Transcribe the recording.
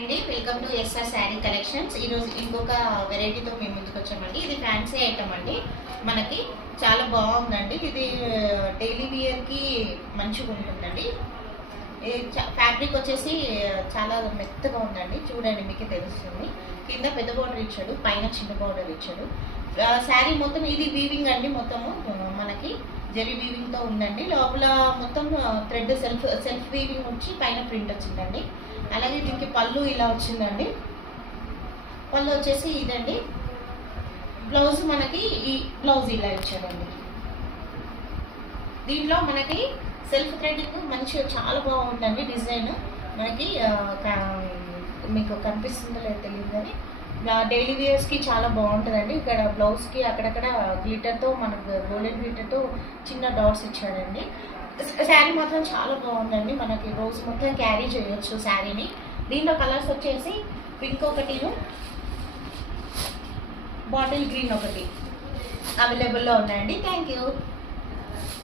అండి, welcome to S R sari collections. ఈరోజు ఇంకొక వెరైటీతో మేము ముందుకు వచ్చామండి. ఇది ఫ్యాన్సీ ఐటమ్ అండి, మనకి చాలా బాగుందండి. ఇది డైలీ వేర్కి మంచిగా ఉంటుందండి. ఫ్యాబ్రిక్ వచ్చేసి చాలా మెత్తగా ఉందండి, చూడండి మీకు తెలుస్తుంది. కింద పెద్ద బార్డర్ ఇచ్చాడు, పైన చిన్న బార్డర్ ఇచ్చాడు. శారీ మొత్తం ఇది వీవింగ్ అండి, మొత్తము మనకి జరీ వీవింగ్తో ఉందండి. లోపల మొత్తం థ్రెడ్ సెల్ఫ్ వీవింగ్ వచ్చి పైన ప్రింట్ వచ్చిందండి. అలాగే దీనికి పళ్ళు ఇలా వచ్చిందండి. పళ్ళు వచ్చేసి ఇదండి. బ్లౌజ్ మనకి ఈ బ్లౌజ్ ఇలా ఇచ్చారండి. దీంట్లో మనకి సెల్ఫ్ థ్రెడ్డింగ్ మంచిగా చాలా బాగుందండి. డిజైన్ మనకి మీకు కనిపిస్తుందో లేదో తెలియదు కానీ డైలీ వేర్స్కి చాలా బాగుంటుందండి. ఇక్కడ బ్లౌజ్కి అక్కడక్కడ గ్లిటర్తో మనకు గోల్డెన్ గ్లిటర్తో చిన్న డాట్స్ ఇచ్చాడండి. శారీ మాత్రం చాలా బాగుందండి. మనకి రోజు మొత్తం క్యారీ చేయొచ్చు శారీని. దీంట్లో కలర్స్ వచ్చేసి పింక్ ఒకటి, బాటిల్ గ్రీన్ ఒకటి అవైలబుల్లో ఉన్నాయండి. Thank you.